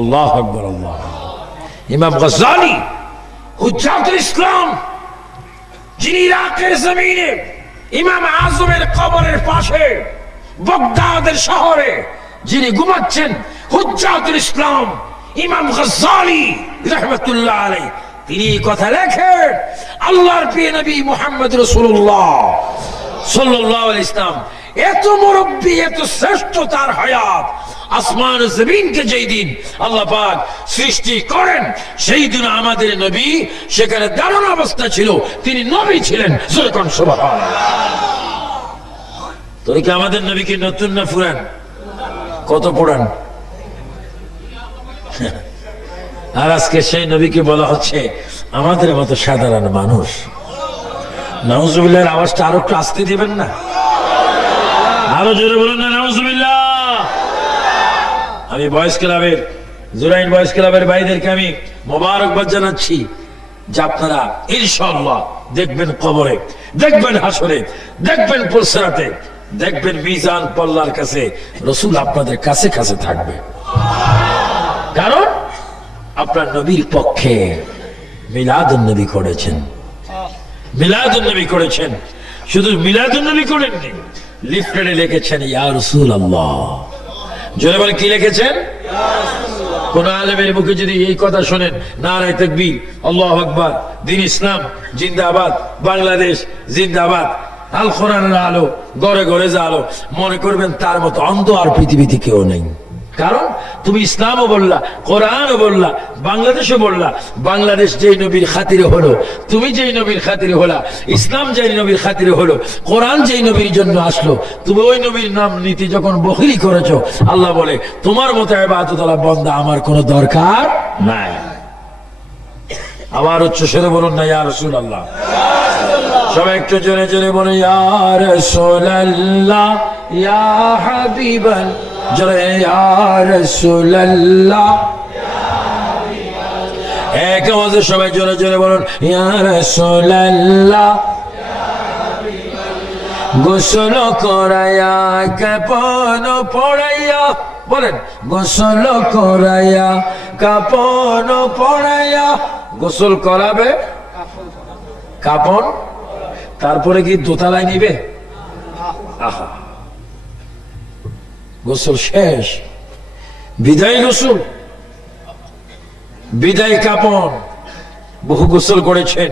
আল্লাহু আকবার, আল্লাহ। ইমাম গজ্জালী হুজ্জাতুল ইসলাম, যিনি ইরাকের জমিনে ইমাম আজমের কবরের পাশে বাগদাদের শহরে যিনি ঘুমাচ্ছেন, হুজ্জাতুল ইসলাম ইমাম গজ্জালী রাহমাতুল্লাহ আলাইহি, তিনি কথা লেখেন, আল্লাহর প্রিয় নবী মুহাম্মদ রাসূলুল্লাহ সাল্লাল্লাহু আলাইহি ওয়াসাল্লাম এত মুরব্বী, এত শ্রেষ্ঠ তার হায়াত, আসমান ও জমিনকে যেই দিন আল্লাহ পাক সৃষ্টি করেন সেই দিন আমাদের নবী সেখানে দাঁড়ানো অবস্থা ছিল, তিনি নবী ছিলেন। সুবহানাল্লাহ। তোর কি আমাদের নবী কি নতুন না পুরান? কত পুরান। আর আজকে সেই নবীকে বলা হচ্ছে আমাদের মতো সাধারণ মানুষ। নাউজুবিল্লাহর আওয়াজটা আরো একটু আস্তে দিবেন না? আরো জোরে বলুন না নাউজুবিল্লাহ। আমি বয়েস ক্লাবের, জুরাইন বয়েস ক্লাবের ভাইদেরকে আমি মোবারকবাদ জানাচ্ছি যে আপনারা ইনশাআল্লাহ দেখবেন কবরে, দেখবেন হাসরে, দেখবেন পুলসিরাতে, দেখবেন মিজান পাল্লার কাছে রাসূল আপনাদের কাছে কাছে থাকবে। কারণ আপনার নবীর পক্ষে মিলাদুন নবী করেছেন, মিলাদুন নবী করেছেন। শুধু মিলাদুন নবী করেননি, লিফলেটে লিখেছেন ইয়া রাসূলুল্লাহ। জোরে বলে কি লিখেছেন? কোন আলেমের মুখে যদি এই কথা শোনেন, নারায়ে তাকবীর, আল্লাহু আকবার, দ্বীন ইসলাম জিন্দাবাদ, বাংলাদেশ জিন্দাবাদ, আল কোরআনের আলো ঘরে ঘরে আলো, মনে করবেন তার মতো অন্ধ আর পৃথিবীতে কেউ নেই। কারণ তুমি ইসলামও বললা, কোরআনও বললা, বাংলাদেশও বললা। বাংলাদেশ যেই নবীর খাতিরে হলো, তুমি যেই নবীর খাতিরে হলা, ইসলাম যেই নবীর খাতিরে হলো, কোরআন যেই নবীর জন্য আসলো, তুমি ওই নবীর নাম নিতে যখন বখিলি করেছো, আল্লাহ বলে তোমার মতো ইবাদতওয়ালা বান্দা আমার কোনো দরকার নাই। আবার উচ্চ স্বরে বলুন না ইয়া রাসূলুল্লাহ। সবাই একটু জোরে জোরে বলুন ইয়া রাসূলুল্লাহ, ইয়া হাবিবাল্লাহ, জোরে ইয়া রাসূলুল্লাহ। এক আওয়াজে সবাই জোরে জোরে বলুন ইয়া রাসূলুল্লাহ। গোসল করায়া কাপন পড়াইয়া, বলেন গোসল করাইয়া কাপন পড়াইয়া। গোসল করাবে, কাপন, তারপরে কি দোতলায় নিবে? আহা, গোসল শেষ, বিদায় গোসল, বিদায় কাপন। বহু গোসল করেছেন,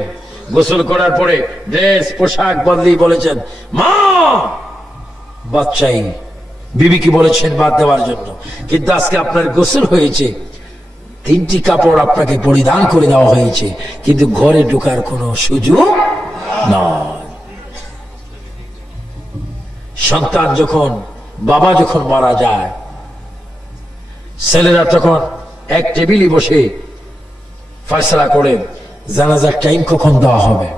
গোসল করার পরে ড্রেস পোশাক বদলি বলেছেন মা বাচ্চাই, বিবি কি বলেছেন বাদ দেওয়ার জন্য। কিন্তু আজকে আপনার গোসল হয়েছে, তিনটি কাপড় আপনাকে পরিধান করে দেওয়া হয়েছে, কিন্তু ঘরে ঢোকার কোনো সুযোগ নয়। সন্তান যখন, বাবা যখন মারা যায়, ছেলেরা তখন এক টেবিলে বসে ফয়সালা করে জানাজার টাইম কখন দেওয়া হবে,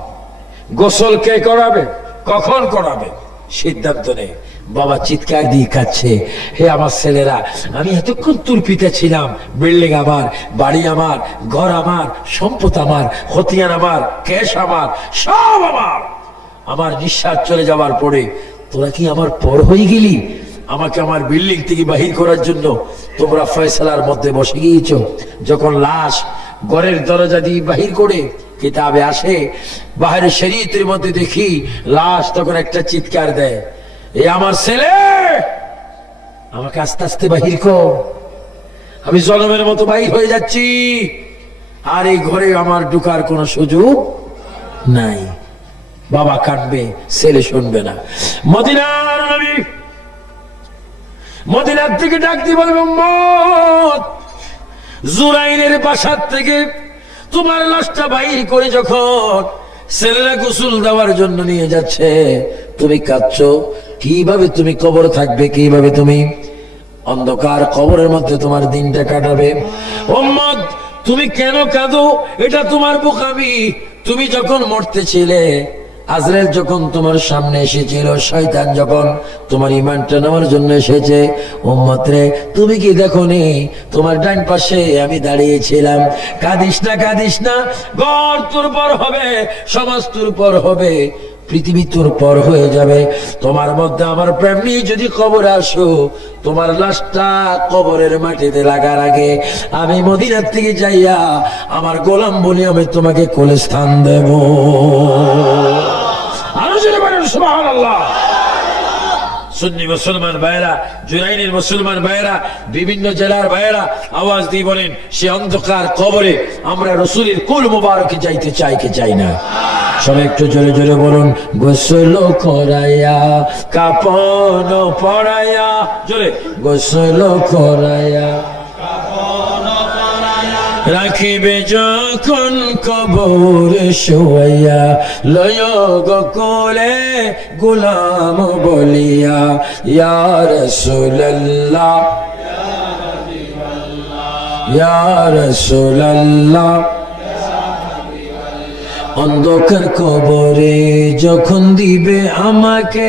গোসল কে করাবে, কখন করাবে, সিদ্ধান্ত নেই। বাবা চিৎকার দিয়ে কাঁদছে, হে আমার ছেলেরা, আমি এতক্ষণ তুরপিতে ছিলাম, বিল্ডিং আমার, বাড়ি আমার, ঘর আমার, সম্পদ আমার, খতিয়ান আমার, ক্যাশ আমার, সব আমার। আমার নিঃশ্বাস চলে যাওয়ার পরে তোরা কি আমার পর হয়ে গেলি? আমাকে আমার বিল্ডিং থেকে বাহির করার জন্য তোমরা ফয়সালার মধ্যে বসে গিয়েছো। যখন লাশ ঘরের দরজা দিয়ে বাহির করে কিতাবে আসে, বাহিরে শরীয়তের মধ্যে দেখি লাশ, তখন একটা চিৎকার দেয়, এ আমার ছেলে, আমাকে আস্তে আস্তে বাহির কর, আমি জনমের মতো বাহির হয়ে যাচ্ছি, আর এই ঘরে আমার ঢুকার কোনো সুযোগ নাই। বাবা কাঁদবে, ছেলে শুনবে না। মদিনার নবী মদিনার থেকে ডাক দিয়ে বলবে, উম্মত, জুরাইনের বাসার থেকে তোমার লাশটা বাইর করে যখন ছেলেরা গোসল দেওয়ার জন্য নিয়ে যাচ্ছে, তুমি কাঁদছো। কিভাবে তুমি কবর থাকবে, কিভাবে তুমি অন্ধকার কবরের মধ্যে তোমার দিনটা কাটাবে? উম্মত, তুমি কেন কাঁদো? এটা তোমার বোকামি। তুমি যখন মরতেছিলে, আজরাইল যখন তোমার সামনে এসেছিল, শয়তান যখন তোমার ঈমানটা নেওয়ার জন্য এসেছে, উম্মত রে, তুমি কি দেখোনি তোমার ডান পাশে আমি দাঁড়িয়েছিলাম? কাঁদিস না, কাঁদিস না, ঘর তোর পর হবে, সমাজ তোর পর হবে, পৃথিবী তোর পর হয়ে যাবে। তোমার মধ্যে আমার প্রেম নিয়ে যদি কবরে আসো, তোমার লাশটা কবরের মাটিতে লাগার আগে আমি মদিনার থেকে যাইয়া আমার গোলাম বলি আমি তোমাকে কোলে স্থান দেব। আরো জোরে বলেন সুবহানাল্লাহ। সুন্নি মুসলমান ভাইরা, জুরাইনের মুসলমান ভাইরা, বিভিন্ন জেলার ভাইরা আওয়াজ দিয়ে বলেন, সে অন্ধকার কবরে আমরা রাসূলের কোল মুবারকে যাইতে চাই কি চাই না? সবাই একটু জোরে জোরে বলুন, গোসল করাইয়া কাফন পরাইয়া, জোরে, গোসল করাইয়া রাখিবে যখন কবরে শোয়াইয়া, লয় গো কোলে গোলাম বলিয়া, ইয়া রাসূলুল্লাহ ইয়া রাসূলুল্লাহ। অন্ধকার কবরে যখন দিবে আমাকে,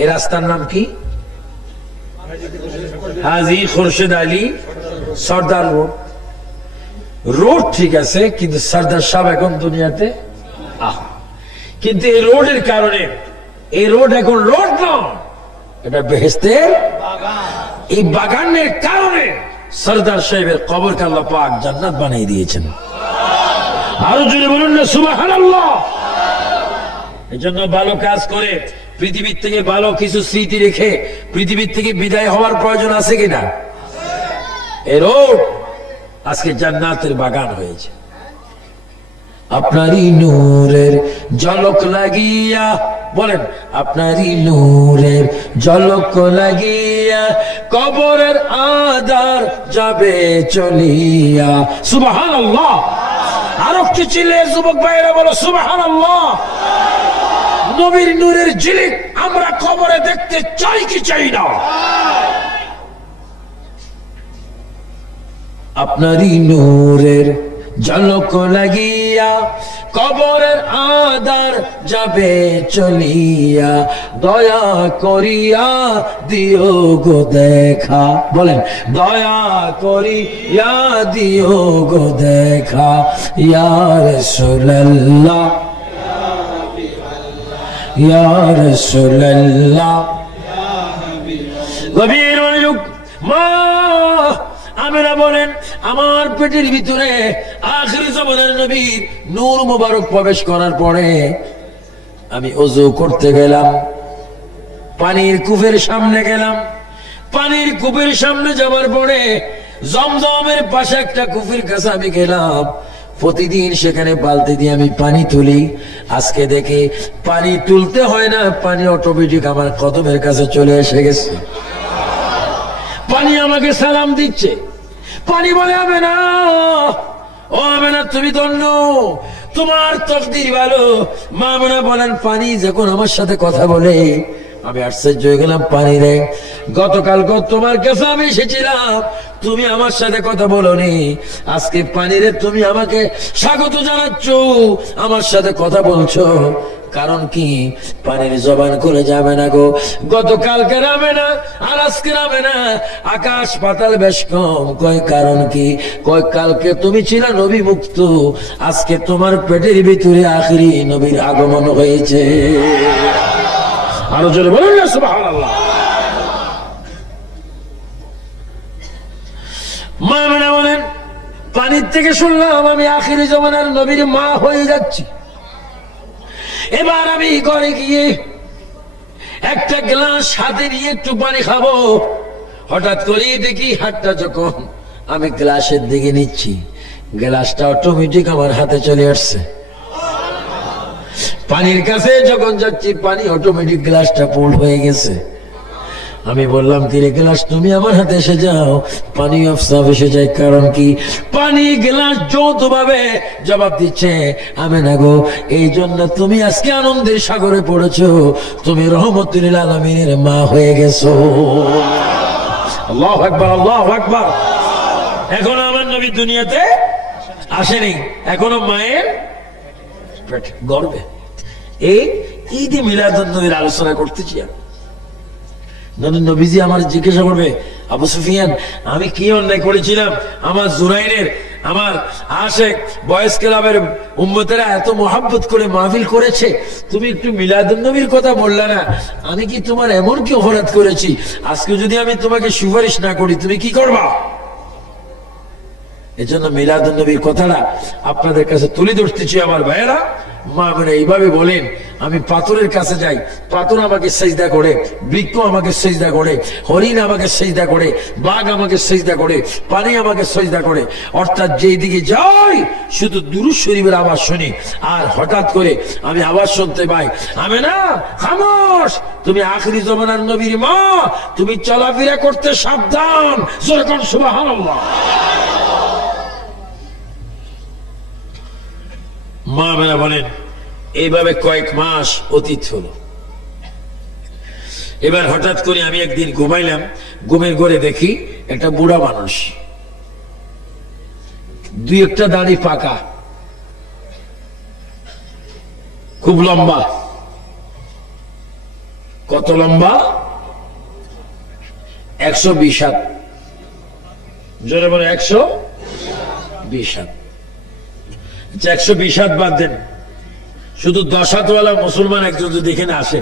এই রাস্তার নাম কি? হাজী খুরশেদ আলী সর্দার রোড। রোড ঠিক আছে, কিন্তু সর্দার সাহেব এখন দুনিয়াতে। কিন্তু এই রোডের কারণে এই রোড এখন রোড নয়, এটা বেহেশতের এই বাগানের কারণে সর্দার সাহেবের কবরকে আল্লাহ পাক জান্নাত বানিয়ে দিয়েছেন। আরো জোরে বলুন না সুবহানাল্লাহ। এই জন্য ভালো কাজ করে পৃথিবীর থেকে ভালো কিছু স্মৃতি রেখে পৃথিবীর থেকে বিদায় হওয়ার প্রয়োজন আছে কিনা? এই রোড আজকে জান্নাতের বাগান হয়েছে। আপনারই নূরের ঝলক লাগিয়া, বলেন, আপনারই নূরের ঝলক লাগিয়া কবরের আধার যাবে চলিয়া। সুবহানাল্লাহ। আর একটু চিল্লে যুবক ভাইরা বলো সুবহানাল্লাহ। নবীর নূরের ঝিলিক আমরা কবরে দেখতে চাই কি চাই না? আপনারই নূরের ঝলক লাগিয়া কবরের আধার যাবে চলিয়া, দয়া করিয়া দিও গো দেখা, বলেন, দয়া করিয়া দিও গো দেখা, ইয়া রাসূলুল্লাহ ইয়া রাসূলুল্লাহ। গভীর মনোযোগ। মা আমেনা বলেন, আমার পেটের ভিতরে আখির জামানার নবীর নূর মুবারক প্রবেশ করার পরে আমি ওযু করতে গেলাম, পানির কূপের সামনে গেলাম। পানির কূপের সামনে যাওয়ার পরে জমজমের পাশে একটা কূপের কাছে আমি গেলাম। প্রতিদিন সেখানে বালতি দিয়ে আমি পানি তুলি। আজকে দেখে পানি তুলতে হয় না, পানি অটোমেটিক আমার কদমের কাছে চলে এসে গেছে। পানি আমাকে সালাম দিচ্ছে। পানি বলে, আমেনা, ও আমেনা, তুমি ধন্য, তোমার তকদির ভালো। মা আমেনা বলেন, পানি যখন আমার সাথে কথা বলে আমি আশ্চর্য হয়ে গেলাম। পানি রে, গতকাল তোমার কাছে আমি এসেছিলাম, তুমি আমার সাথে কথা বলোনি। আজকে পানি রে, তুমি আমাকে স্বাগত জানাচ্ছ, আমার সাথে কথা বলছো। কারণ কি? পানির জবান খুলে যাবে না গো। গতকালকে নামে না আর আজকে নামে না, আকাশ পাতাল বেশ কম। কয় কারণ কি? কয় কালকে তুমি ছিল নবী মুক্ত, আজকে তোমার পেটের ভিতরে আখিরি নবীর আগমন হয়েছে। আরো জোরে বলুন না সুবহানাল্লাহ। মা আমেনা বলেন, পানির থেকে শুনলাম আমি আখিরি জামানার নবীর মা হয়ে যাচ্ছি। এবার আমি ঘরে গিয়ে একটা গ্লাস হাতে নিয়ে একটু পানি খাবো। হঠাৎ করে দেখি হাতটা যখন আমি গ্লাসের দিকে নিচ্ছি, গ্লাসটা অটোমেটিক আমার হাতে চলে আসছে। পানির কাছে যখন যাচ্ছি, পানি অটোমেটিক গ্লাসটা ফুল হয়ে গেছে। আমি বললাম, কিরে গ্লাস, তুমি আমার হাতে এসে যাও। পানি অফসাফ এসে যায়। কারণ কি? পানি গ্লাস যৌথভাবে জবাব দিচ্ছে, আমেনা গো, এই জন্য তুমি আজকে আনন্দের সাগরে পড়েছো, তুমি রহমতুল আলামিনের মা হয়ে গেছো। আল্লাহু আকবার, আল্লাহু আকবার। এখনো আমার নবী দুনিয়াতে আসেনি, এখনো মায়ের পেটে গর্বে। এই ঈদে মিলাদুন নবীর আলোচনা করতেছি। নবীজি আমার জিজ্ঞাসা করবে, আবু সুফিয়ান, আমি কি অন্যায় করেছিলাম আমার জুরাইনের আমার আশেক বয়েস ক্লাবের উম্মতেরা এত মোহাব্বত করে মাহফিল করেছে, তুমি একটু মিলাদুন নবীর কথা বললা না। আমি কি তোমার এমন কি অপরাধ করেছি? আজকে যদি আমি তোমাকে সুপারিশ না করি তুমি কি করবা? এজন্য মিলাদুন নবীর কথাটা আপনাদের কাছে তুলে ধরতেছি আমার ভাইয়েরা। মা মানে এইভাবে বলেন, আমি পাথরের কাছে যাই, পাথর আমাকে সেজদা করে, বৃক্ষ আমাকে সেজদা করে, হরিণ আমাকে সেজদা করে, বাঘ আমাকে সেজদা করে, পানি আমাকে সেজদা করে। অর্থাৎ যেই দিকে যাই শুধু দুরূদ শরীফের আওয়াজ শুনি। আর হঠাৎ করে আমি আওয়াজ শুনতে পাই, আমি না খামোশ, তুমি আখিরি জমানার নবীর মা, তুমি চলাফেরা করতে সাবধান। যেরকম সুবহানাল্লাহ। মা মেরা বলেন, এইভাবে কয়েক মাস অতীত হলো। এবার হঠাৎ করে আমি একদিন ঘুমাইলাম, ঘুমের ঘরে দেখি একটা বুড়া মানুষ, দুই একটা দাড়ি পাকা, খুব লম্বা। কত লম্বা? 120 হাত। জোরে বলে 120 হাত। 120 হাত বাদ দেন, শুধু 10 হাতওয়ালা মুসলমান একজন যদি এখানে আসে,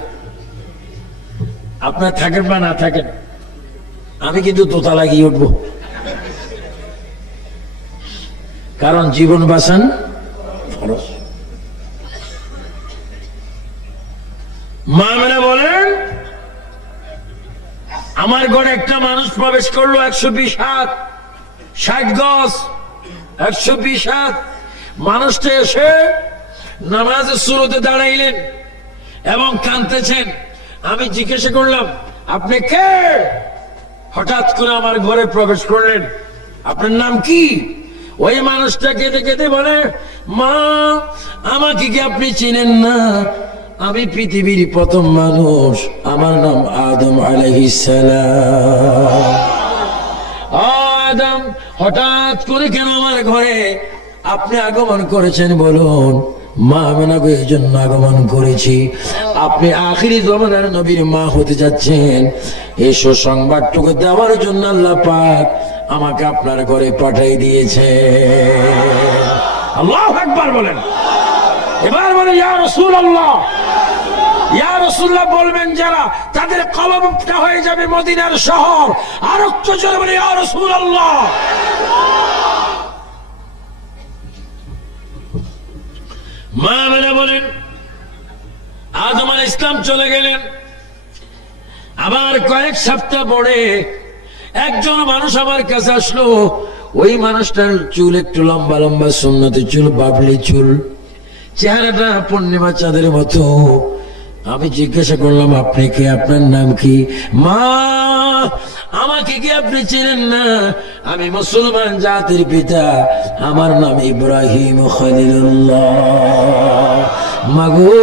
আপনার থাকেন বা না থাকেন, আমি কিন্তু দোতলা গিয়ে উঠবো। কারণ জীবন বাঁচান ফরজ। মা মেরা বলেন, আমার ঘরে একটা মানুষ প্রবেশ করলো, 120 হাত, 60 গজ, 120 হাত। মানুষটা এসে নামাজের শুরুতে দাঁড়াইলেন এবং কাঁদতেছেন। আমি জিজ্ঞাসা করলাম, আপনি কে? হঠাৎ করে আমার ঘরে প্রবেশ করলেন, আপনার নাম কি? ওই মানুষটা কেঁদে কেঁদে বলে, মা আমাকে কি আপনি চিনেন না? আমি পৃথিবীর প্রথম মানুষ, আমার নাম আদম আলাইহিস সালাম। আদম, হঠাৎ করে কেন আমার ঘরে আপনি আগমন করেছেন বলুন? মা আমেনাকে এই জন্য আগমন করেছি, আপনি আখিরি জমানার নবীর মা হতে যাচ্ছেন। এই সুসংবাদটুকু দেওয়ার জন্য আল্লাহ পাক আমাকে আপনার ঘরে পাঠিয়ে দিয়েছে। আল্লাহু আকবার বলেন। এবার বলে, ইয়া রাসূলুল্লাহ, ইয়া রাসূলুল্লাহ বলবেন যারা, তাদের কলবটা হয়ে যাবে মদিনার শহর। আর একটু জোরে বলে, ইয়া রাসূলুল্লাহ। মা মেরা বলেন, আদম আলাইহিস সালাম চলে গেলেন। আবার কয়েক সপ্তাহ পরে একজন মানুষ আমার কাছে আসলো। ওই মানুষটার চুল একটু লম্বা লম্বা, সুন্নতি চুল, বাবলি চুল, চেহারাটা পূর্ণিমা চাঁদের মতো। আমি জিজ্ঞাসা করলাম, আপনি কে? আপনার নাম কি? মা আমাকে কি আপনি চেনেন না? আমি মুসলমান জাতির পিতা, আমার নাম ইব্রাহিম খলিলুল্লাহ। মাগো,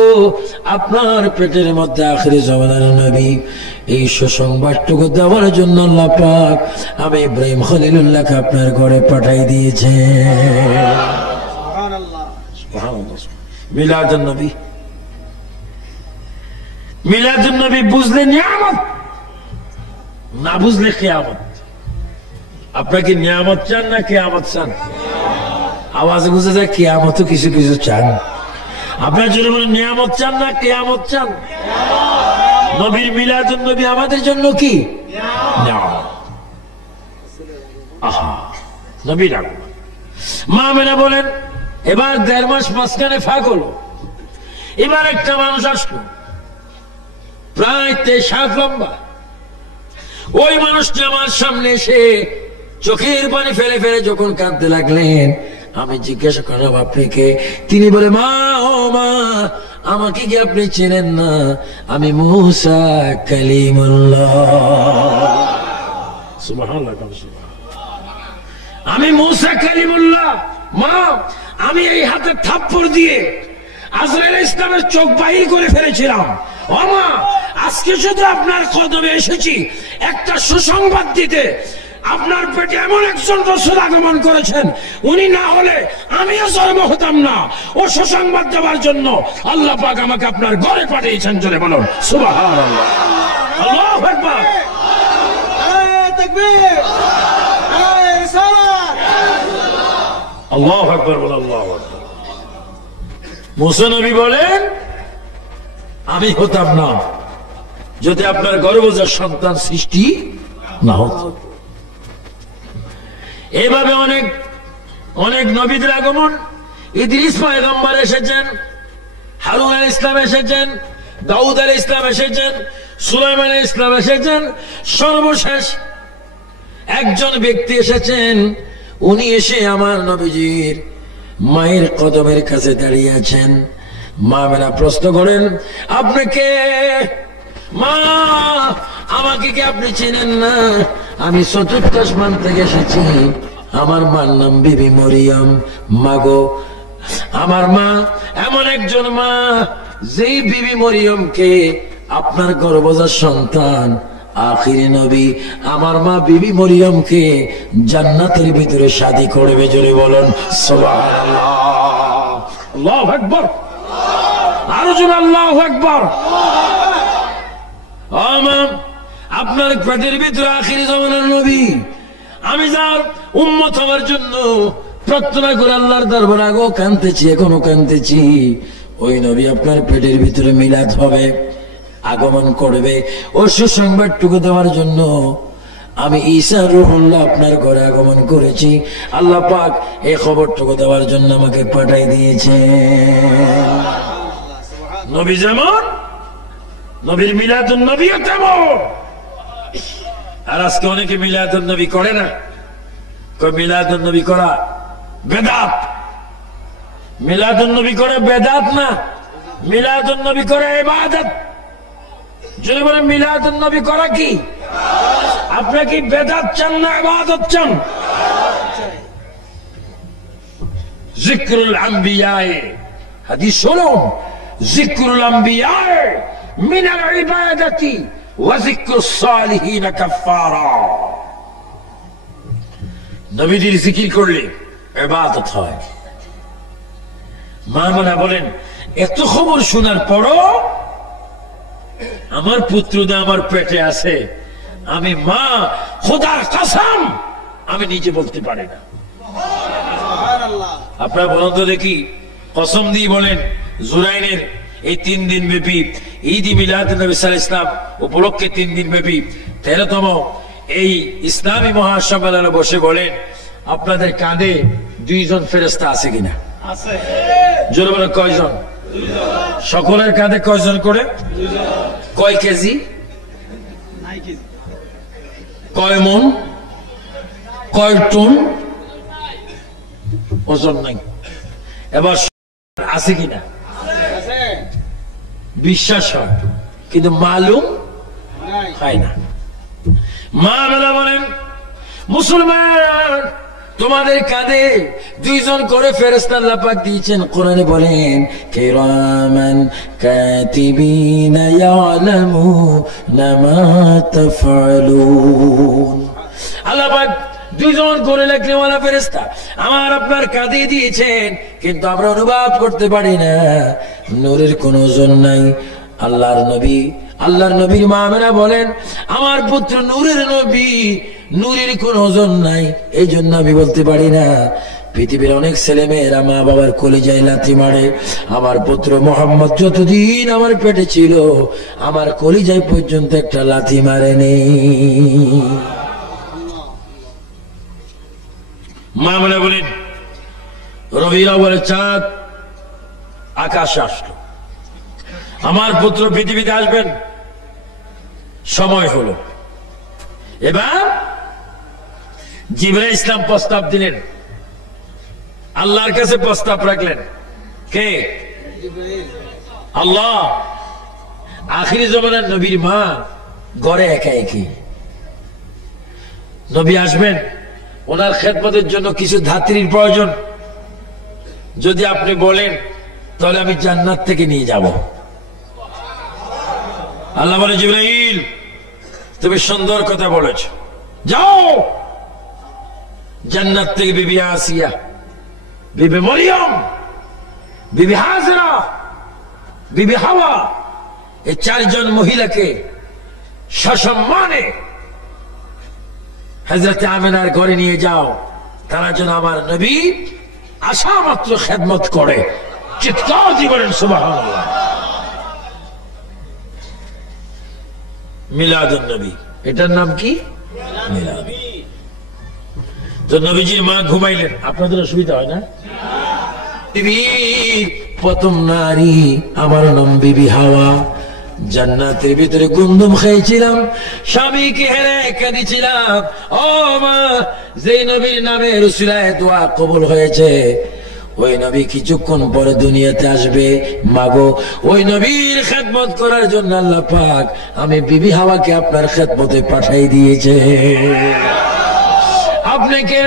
আপনার পেটের মধ্যে আখিরি জমানার নবী। এই সুসংবাদটুকু দেওয়ার জন্য আল্লাহ পাক আমি ইব্রাহিম খলিলুল্লাহকে আপনার ঘরে পাঠিয়ে দিয়েছে। সুবহানাল্লাহ, সুবহানাল্লাহ। মিলাদুন নবী, মিলাদুন নবী বুঝলে নিয়ামত, না বুঝলে কিয়ামত। আপনাকে নিয়ামত চান না কিয়ামত চান? আওয়াজে বুঝে যায় কিয়ামত কিছু কিছু চান। আপনার জন্য বলে নিয়ামত চান না কিয়ামত চান? নবীর মিলাদুন নবী আমাদের জন্য কি নিয়ামত। আহা, নবীর আগমন। মা মেনা বলেন, এবার 1.5 মাস মাঝখানে ফাঁক হলো। এবার একটা মানুষ আসলো, প্রায় 23 হাত লম্বা। ওই মানুষটা আমার সামনে এসে চোখের পানি ফেলে ফেলে যখন কাঁদতে লাগলেন, আমি জিজ্ঞাসা করলাম, আপনি কে? তিনি বলে, মা, ও মা, আমাকে কি আপনি চেনেন না? আমি মুসা কালিমুল্লাহ। সুবহানাল্লাহ, আমি মুসা কালিমুল্লাহ। মা, আমি এই হাতে থাপ্পড় দিয়ে আজরাইল ইসলামের চোখ বাহির করে ফেলেছিলাম। ও মা, আজকে শুধু আপনার কদমে এসেছি একটা সুসংবাদ দিতে। আপনার পেটে এমন একজন রাসূল আগমন করেছেন, উনি না হলে আমিও জন্ম হতাম না। ও সুসংবাদ দেওয়ার জন্য আল্লাহ পাক আমাকে আপনার ঘরে পাঠিয়েছেন। চলে বলুন সুবহানাল্লাহ, আল্লাহু আকবার। তাকবীর, আল্লাহু আকবার বলেন, আল্লাহু আকবার। মুসা নবী বলেন, আমি হতাম না যদি আপনার গর্ভজাত সন্তান সৃষ্টি না হতো। এভাবে অনেক অনেক নবীদের আগমন। ইদ্রিস পয়গম্বর এসেছেন, হারুন আলাইহিস ইসলাম এসেছেন, দাউদ আলাইহিস ইসলাম এসেছেন, সুলাইমান আলাইহিস ইসলাম এসেছেন। সর্বশেষ একজন ব্যক্তি এসেছেন, উনি এসে আমার নবীজির মায়ের কদমের কাছে দাঁড়িয়ে আছেন। মা মেনা প্রশ্ন করেন, আপনি কে? মা, আমাকে কি আপনি চেনেন না? আমি চতুর্থ আসমান থেকে এসেছি। আমার মার নাম বিবি মরিয়ম। মাগো, আমার মা এমন একজন মা, যেই বিবি মরিয়মকে আপনার গর্ভজাত সন্তান আখিরি নবী আমার মা বিবি মরিয়মকে জান্নাতের ভিতরে শাদী করবে। জোরে বলুন সুবহানাল্লাহ। আল্লাহু আকবার। আরো জোরে আল্লাহু আকবার। আপনার পেটের ভিতরে আখিরি জামানার নবী, আমি যার উম্মত হওয়ার জন্য প্রার্থনা করে আল্লাহর দরবারে আগেও কাঁদতেছি, এখনো কাঁদতেছি। ওই নবী আপনার পেটের ভিতরে মিলাদ হবে, আগমন করবে। ও সুসংবাদটুকু দেওয়ার জন্য আমি ঈসা রূহুল্লাহ আপনার ঘরে আগমন করেছি। আল্লাহ পাক এই খবরটুকু দেওয়ার জন্য আমাকে পাঠাই দিয়েছে। নবী যেমন, নবীর মিলাদুন নবীও তেমন। আর আজকে অনেকে মিলাদুন নবী করে না। মিলাদুন নবী করা বেদাত। মিলাদুন নবী করে বেদাত না, মিলাদুন নবী করে ইবাদত। যদি বলে মিলাদুন নবী করা কি? আপনি কি বেদাত চান না ইবাদত চান? যিকরুল আম্বিয়ায়ে, হাদিস শুনুন, যিকরুল আম্বিয়ায়ে মিনাল ইবাদাতি ওয়া যিকরুস সালিহিন কাফারা। নবীদের জিকির করলে ইবাদত হয়। মা মানা বলেন, এত খবর শোনার পরও আমার পুত্রদা আমার পেটে আছে, আমি মা খোদার কসম আমি নিজে বলতে পারি না। আপনারা বলুন তো দেখি, কসম দিয়ে বলেন, জুরাইনের এই 3 দিন ব্যাপী ঈদ মিলাদ নবী সাল্লাল্লাহু আলাইহি ওয়াসাল্লাম উপলক্ষে 3 দিন ব্যাপী 13তম এই ইসলামী মহাসম্মেলনে বসে বলেন, আপনাদের কাঁধে 2 জন ফেরেশতা আছে কিনা? আছে। জোরে বলেন, কয়জন? 2 জন। সকলের কাঁধে কয়জন করে? 2 জন। কয় কেজি? 9 কেজি। কয় মন? কয় টন? ওজন নাই। এবার আছে কিনা? আছে। বিশ্বাস হয় কিন্তু মালুম হয় না। মা মেলা বলেন, মুসলমান তোমাদের কাঁধে 2 জন করে ফেরেশতা আল্লাহ পাক দিয়েছেন। কোরআনে বলেন, কিরামান কাতিবিনা ইয়ালামুনা মা তাফআলুন। আল্লাহ পাক 2 জন করে লেখনেওয়ালা ফেরেশতা আমার আপনার কাঁধে দিয়েছেন, কিন্তু আমরা অনুভব করতে পারি না। নূরের কোনো ওজন নাই। আল্লাহর নবীর মা আমেনা বলেন, আমার পুত্র নূরের নবী, নূরের কোনো ওজন নাই, এই জন্য আমি বলতে পারি না। পৃথিবীর অনেক ছেলে মেয়েরা মা বাবার কলিজায় লাথি মারে, আমার পুত্র মোহাম্মদ যতদিন আমার পেটে ছিল আমার কলিজায় পর্যন্ত একটা লাথি মারেনি। মা আমেনা বলেন, রবিউল আউয়ালের চাঁদ আকাশে আসলো, আমার পুত্র পৃথিবীতে আসবেন, সময় হলো। এবার জিবরাইল ইসলাম প্রস্তাব দিলেন, আল্লাহর কাছে প্রস্তাব রাখলেন। কে? আল্লাহ। আখিরি জামানার নবীর মা ঘরে একা একই, নবী আসবেন, ওনার খেদমতের জন্য কিছু ধাত্রীর প্রয়োজন। যদি আপনি বলেন তাহলে আমি জান্নাত থেকে নিয়ে যাব। আল্লাহ বলে, জিবরাইল তুমি সুন্দর কথা বলেছ, যাও জান্নাত থেকে বিবি আসিয়া, বিবি মরিয়ম, বিবি হাজরা, বিবি হাওয়া, এই 4 জন মহিলাকে সসম্মানে হযরত আমিনার ঘরে নিয়ে যাও। তারা যেন আমার নবী আসা মাত্র খেদমত করে। চিৎকার দিয়ে বলেন সুবহানাল্লাহ। মিলাদুন নবী, এটার নাম কি? মিলাদ। তো নবীজির মা ঘুমাইলেন, আপনাদের অসুবিধা হয় না? প্রথম নারী, আমার নাম বিবি হাওয়া। জান্নাতের ভিতরে গুন্দুম খাইছিলাম, স্বামীকে হেরে কাঁদিছিলাম। ও মা, যে নবীর নামে রসুলায় দোয়া কবুল হয়েছে, ওই নবী কিছুক্ষণ পরে দুনিয়াতে আসবে। মাগো, ওই নবীর খেদমত করার জন্য আল্লাহ পাক আমি বিবি হাওয়াকে আপনার খেদমতে পাঠাই দিয়েছে। আপনাকে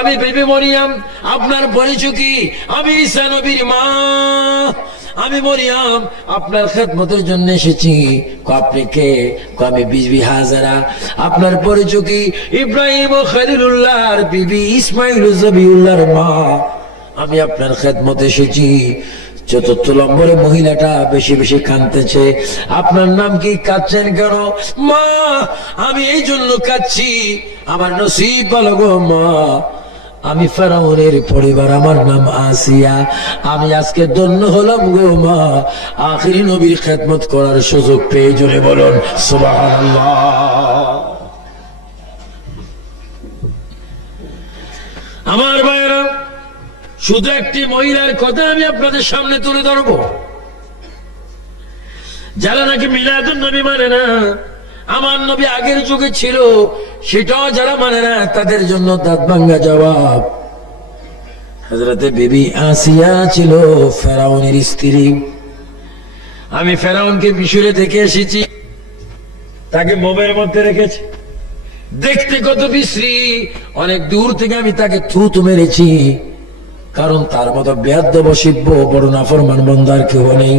আমি বিবি মরিয়াম, আপনার পরিচয় কি? আমি ঈসা নবীর মা, আমি মরিয়াম আপনার খেদমতের জন্য এসেছি। আপনি কে? আমি বিবি হাজারা। আপনার পরিচয় কি? ইব্রাহিম ও খলিলুল্লাহর বিবি, ইসমাইল ও জবিউল্লাহর মা। আমি আপনার খেদমতে এসেছি। চতুর্থ নম্বরে মহিলাটা বেশি বেশি কাঁদতেছে। আপনার নাম কি? কাঁদছেন কেন? মা, আমি এই জন্য কাঁদছি, আমার নসিব ভালো গো মা। আমি ফেরাউনের পরিবার, আমার নাম আসিয়া। আমি আজকে ধন্য হলাম গো মা, আখিরি নবীর খেদমত করার সুযোগ পেয়ে। জোরে বলুন সুবহানাল্লাহ। আমার ভাইয়েরা, শুধু একটি মহিলার কথা আমি আপনাদের সামনে তুলে ধরবো। যারা নাকি মিলাদুন নবী মানে না, আমার নবী আগের যুগে ছিল, সেটাও যারা মানে না, তাদের জন্য দাঁত ভাঙ্গা জবাব। হযরতে বিবি আসিয়া ছিল ফেরাউনের স্ত্রী। আমি ফেরাউনকে মিশরে দেখে এসেছি, তাকে মোমের মধ্যে রেখেছে, দেখতে কত বিশ্রী। অনেক দূর থেকে আমি তাকে থুতু মেরেছি, কারণ তার মতো বেয়াদব অসভ্য বড় নাফরমান বান্দার কেউ নেই।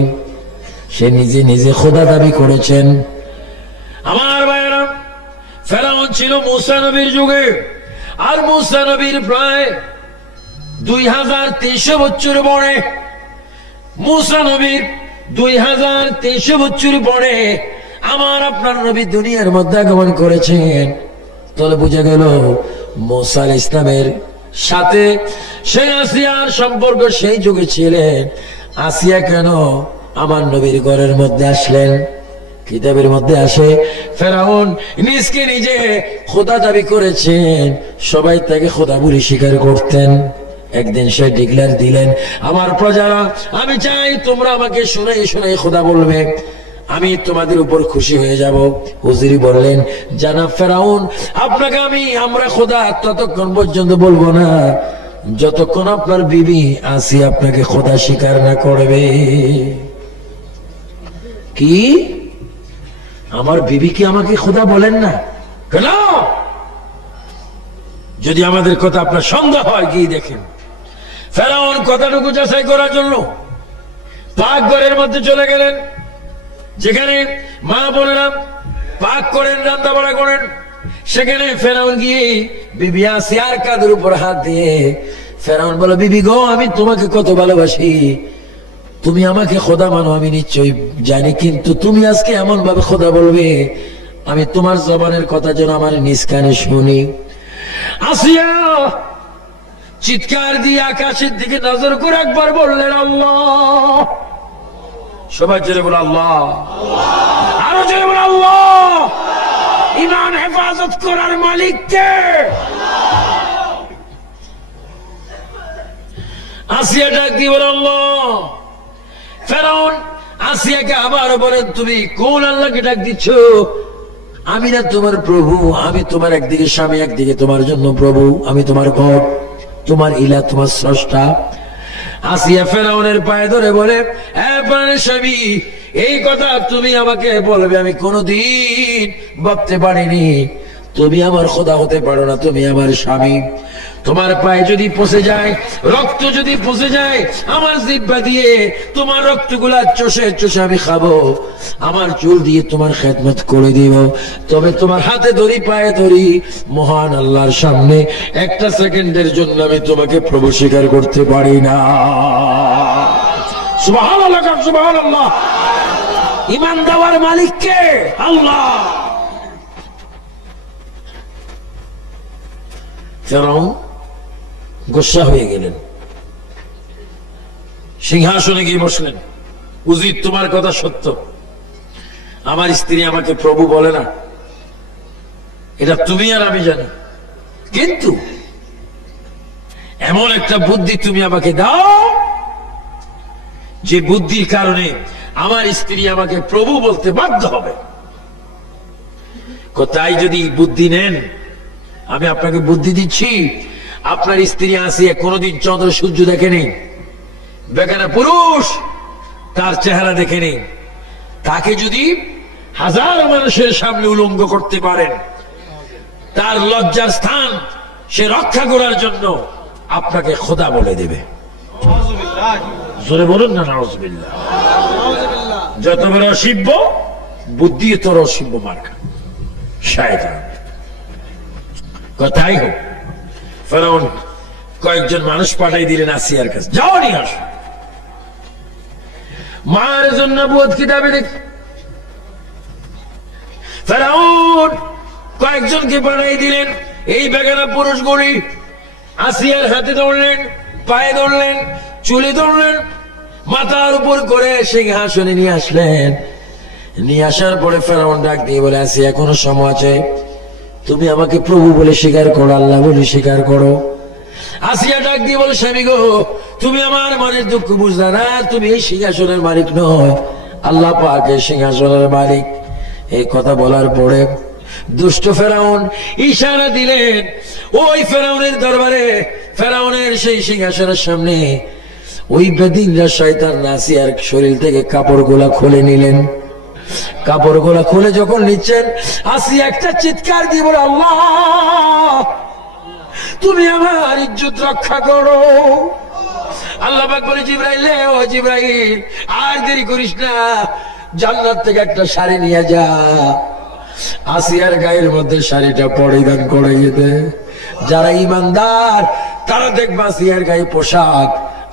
সে নিজে নিজে খোদা দাবি করেছেন। আমার ভাইয়েরা, ফেরাউন ছিল মূসা নবীর যুগে, আর মূসা নবীর প্রায় 2300 বছর পরে, মূসা নবীর 2300 বছর পরে আমার আপনার নবী দুনিয়ার মধ্যে আগমন করেছেন। তাহলে বোঝা গেল মূসা আলাইহিস সালামের সাথে সেই আসিয়ার সম্পর্ক সেই যুগে ছিলেন। আসিয়া কেন আমার নবীর ঘরের মধ্যে আসলেন? কিতাবের মধ্যে আসে ফেরাউন নিজকে নিজে খোদা দাবি করেছেন, সবাই তাকে খোদা বলে স্বীকার করতেন। একদিন সে ডিক্লেয়ার দিলেন, আমার প্রজারা, আমি চাই তোমরা আমাকে শুনাই শুনাই খোদা বলবে, আমি তোমাদের উপর খুশি হয়ে যাব। হুজুরি বললেন, জানাব ফেরাউন, আপনাকে আমরা খোদা ততক্ষণ পর্যন্ত বলবো না যতক্ষণ আপনার বিবি আসি আপনাকে খোদা স্বীকার না করবে। কি? আমার বিবি কি আমাকে খোদা বলেন না কেন? যদি আমাদের কথা আপনার সন্দেহ হয়, গিয়ে দেখেন। ফেরাউন কথাটুকু যাচাই করার জন্য পাক ঘরের মধ্যে চলে গেলেন, যেখানে মা বোনেরা পাক করেন, রান্না বাড়া করেন। সেখানে ফেরাউন গিয়ে বিবি আসিয়ার কাঁধের উপর হাত দিয়ে ফেরাউন বলে, বিবি গো, আমি তোমাকে কত ভালোবাসি, তুমি আমাকে খোদা মানো আমি নিশ্চয়ই জানি, কিন্তু তুমি আজকে এমন ভাবে খোদা বলবে, আমি তোমার জবানের কথা যেন আমার নিজ কানে শুনি। আসিয়া চিৎকার দিয়ে আকাশের দিকে নজর করে একবার বললেন, আল্লাহ। সবাই জোরে বলে আল্লাহ, আরো জোরে বলে আল্লাহ। ইমান হেফাজত করার মালিক কে? আসিয়া ডাক দিয়ে বলে আল্লাহ। ফেরাউন আসিয়াকে আবার বলেন, তুমি কোন আল্লাহকে ডাক দিচ্ছ? আমি না তোমার প্রভু, আমি তোমার একদিকে স্বামী, একদিকে তোমার জন্য প্রভু, আমি তোমার ঘর, তোমার ইলা, তোমার স্রষ্টা। আসিয়া ফেরাউনের পায়ে ধরে বলে, হ্যাঁ প্রাণের স্বামী, এই কথা তুমি আমাকে বলবে আমি কোনদিন ভাবতে পারিনি। তুমি আমার খোদা হতে পারো না, তুমি আমার স্বামী। তোমার পায়ে যদি পচে যায়, রক্ত যদি পচে যায় আমার জিহ্বা দিয়ে, তোমার রক্তগুলা চষে চষে আমি খাবো, আমার চুল দিয়ে তোমার খেদমত করে দিব। তবে তোমার হাতে ধরি, পায়ে ধরি, মহান আল্লাহর সামনে একটা সেকেন্ডের জন্য আমি তোমাকে প্রভু স্বীকার করতে পারি না। সুবহানাল্লাহ, সুবহানাল্লাহ। ঈমান দেওয়ার মালিক কে? আল্লাহ। ফেরাউন গোসা হয়ে গেলেন, সিংহাসনে গিয়ে বসলেন। উজির, তোমার কথা সত্য, আমার স্ত্রী আমাকে প্রভু বলে না, এটা তুমি আর আমি জানি, কিন্তু এমন একটা বুদ্ধি তুমি আমাকে দাও যে বুদ্ধির কারণে আমার স্ত্রী আমাকে প্রভু বলতে বাধ্য হবে। তাই যদি বুদ্ধি নেন, আমি আপনাকে বুদ্ধি দিচ্ছি। আপনার স্ত্রী আসিয়া কোনদিন চন্দ্র সূর্য দেখেনি, বেগানা পুরুষ তার চেহারা দেখেনি। তাকে যদি হাজার মানুষের সামনে উলঙ্গ করতে পারেন, তার লজ্জার স্থান সে রক্ষা করার জন্য আপনাকে খোদা বলে দেবে। জোরে বলুন না নাউজুবিল্লাহ। যত বড় অসিব্য বুদ্ধি, তোর অসিব্য মার্কা শয়তান। কথাই হোক, ফেরাউন কয়েকজন মানুষ পাঠাই দিলেন আসিয়ার কাছে, যাও নিয়ে আসো। মায়ের জন্য বোধ কিতাবে দেখ, ফেরাউন কয়েকজনকে পাঠাই দিলেন। এই বেগানা পুরুষ গড়ি আসিয়ার হাতে ধরলেন, পায়ে ধরলেন, চুলে ধরলেন, মাথার উপর করে সিংহাসনে নিয়ে আসলেন। নিয়ে আসার পরে ফেরাউন ডাক দিয়ে বলে, আসিয়া এখনো সময় আছে, তুমি আমাকে প্রভু বলে স্বীকার করো, আল্লাহ বলে স্বীকার করো। আসিয়া ডাক দিয়ে বলে, স্বামী গো, তুমি আমার মনের দুঃখ বুঝলা না, তুমি এই সিংহাসনের মালিক নয়, আল্লাহ পাক এই সিংহাসনের মালিক। এই কথা বলার পরে দুষ্ট ফেরাউন ইশারা দিলেন। ওই ফেরাউনের দরবারে, ফেরাউনের সেই সিংহাসনের সামনে ওই বেদিনরা শয়তান আসিয়ার শরীর থেকে কাপড়গুলা খুলে নিলেন। কাপড়গুলা খুলে যখন নিচ্ছেন, আসিয়া একটা চিৎকার দিয়ে বলে, আল্লাহ তুমি আমার ইজ্জত রক্ষা করো। আল্লাহ পাক বলে, জিবরাইল, ও জিবরাইল, আর দেরি করিস না, জান্নাত থেকে একটা শাড়ি নিয়ে যা, আসিয়ার গায়ের মধ্যে শাড়িটা পরিধান করাইয়ে দে। যারা ইমানদার তারা দেখবে আসিয়ার গায়ে পোশাক,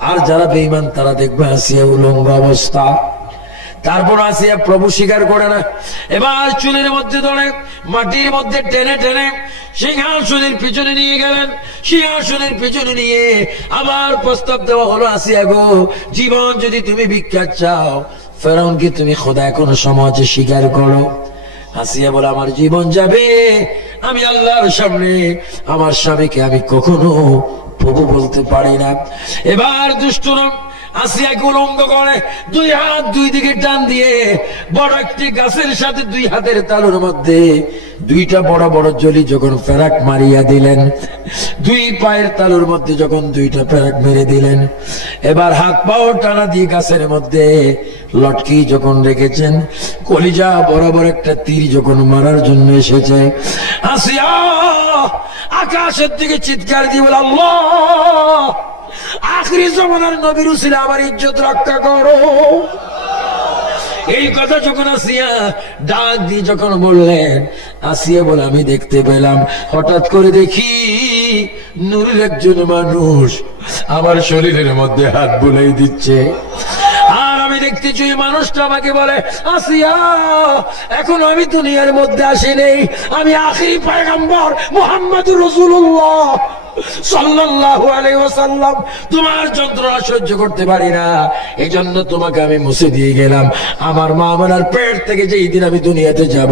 আর যারা বেঈমান তারা দেখবে আসিয়া উলঙ্গ অবস্থা। তারপর আসিয়া প্রভু স্বীকার করে না। এবার চুলের মধ্যে ধরে মাটির মধ্যে টেনে টেনে সিংহাসনের পিছনে নিয়ে গেলেন। সিংহাসনের পিছনে নিয়ে আবার প্রস্তাব দেওয়া হলো, আসিয়া গো, জীবন যদি তুমি ভিক্ষা চাও, ফেরাউনকে তুমি খোদা এখনো সমাজে স্বীকার করো। আসিয়া বলে, আমার জীবন যাবে, আমি আল্লাহর সামনে আমার স্বামীকে আমি কখনো প্রভু বলতে পারি না। এবার দুষ্টরা আসিয়াকে উলঙ্গ করে, দুই হাত দুই দিকে টান দিয়ে বড় একটি গাছের সাথে দুই হাতের তালুর মধ্যে দুইটা বড় বড় জলি যখন ফেরাক মারিয়া দিলেন, দুই পায়ের তালুর মধ্যে যখন দুইটা ফেরাক মেরে দিলেন, এবার হাত পাও টানা দিয়ে গাছের মধ্যে লটকি যখন রেখেছেন, কলিজা বরাবর একটা তীর যখন মারার জন্য এসেছে, আসিয়া আকাশের দিকে চিৎকার দিয়ে বলে, আল্লাহ আখিরি জমানার নবীর উসিলা আমার ইজ্জত রক্ষা করো। এই কথা যখন আসিয়া ডাক দিয়ে যখন বললেন, আসিয়া বলে, আমি দেখতে পেলাম, হঠাৎ করে দেখি নূরের একজন মানুষ আমার শরীরের মধ্যে হাত বুলাই দিচ্ছে। আর আমি দেখতেছি ওই মানুষটা আমাকে বলে, আসিয়া এখন আমি দুনিয়ার মধ্যে আসি নেই, আমি আখিরি পয়গম্বর মুহাম্মদুর রাসূলুল্লাহ সাল্লাল্লাহু আলাইহি ওয়াসাল্লাম, তোমার যন্ত্রণা সহ্য করতে পারি না, এই জন্য তোমাকে আমি মুছে দিয়ে গেলাম। আমার মা আমার পেট থেকে যেই দিন আমি দুনিয়াতে যাব,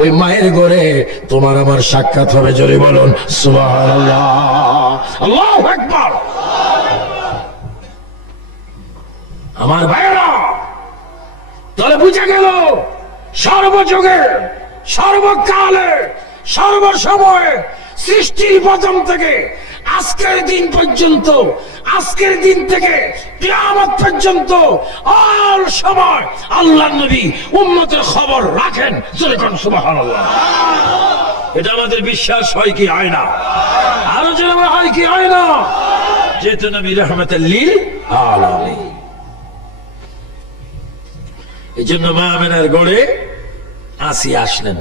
ওই মায়ের ঘরে তোমার আমার সাক্ষাৎ হবে। জোরে বলুন সুবহানাল্লাহ, আল্লাহু আকবার। আমার ভাইরা, তাহলে বুঝা গেল সর্বযুগে, সর্বকালে, সর্বসময়ে, সৃষ্টির প্রথম থেকে আজকের দিন পর্যন্ত, আজকের দিন থেকে কিয়ামত পর্যন্ত আর সময় আল্লাহর নবী উম্মতের খবর রাখেন। জোরে কোন সুবহানাল্লাহ। এটা আমাদের বিশ্বাস হয় কি হয় না? আরো জোরে হয় কি হয় না? যেহেতু নবী রাহমাতাল লিল আলামিন। এই জন্য মা আমেনার গড়ে আসিয়া আসলেন।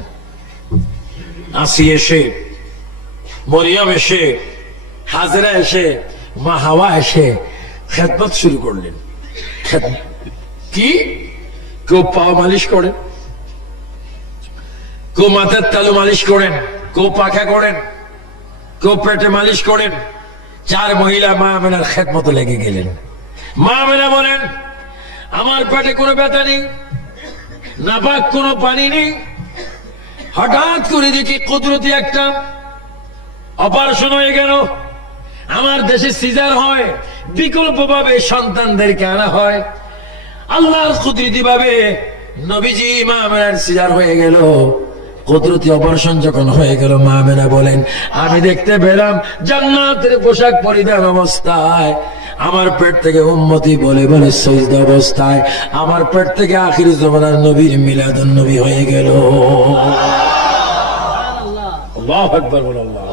আসিয়া এসে, মরিয়ম এসে, হাজরা এসে, মা হাওয়া এসে খেদমত শুরু করলেন। কি? কেউ পা মালিশ করেন, কেউ মাথার তালু মালিশ করেন, কেউ পাখা করেন, কেউ পেটে মালিশ করেন। চার মহিলা মা আমেনার খেদমতে লেগে গেলেন। মা আমেনা বলেন আমার পেটে কোনো ব্যথা নেই, নাপাক কোনো পানি নেই। হঠাৎ করে দেখি কুদরতি একটা অপারেশন হয়ে গেল। আমার দেশে সিজার হয়, বিকল্প ভাবে সন্তানদেরকে আনা হয়। আল্লাহর কুদরতি ভাবে নবীজি মা আমেনার সিজার হয়ে গেল। কুদরতি অপারেশন যখন হয়ে গেল, মা আমেনা বলেন আমি দেখতে পেলাম জান্নাতের পোশাক পরিধান অবস্থায় আমার পেট থেকে উম্মতি বলে বলে সজদা অবস্থায় আমার পেট থেকে আখির জমানার নবীর মিলাদুন নবী হয়ে গেল। আল্লাহু আকবার, আল্লাহ।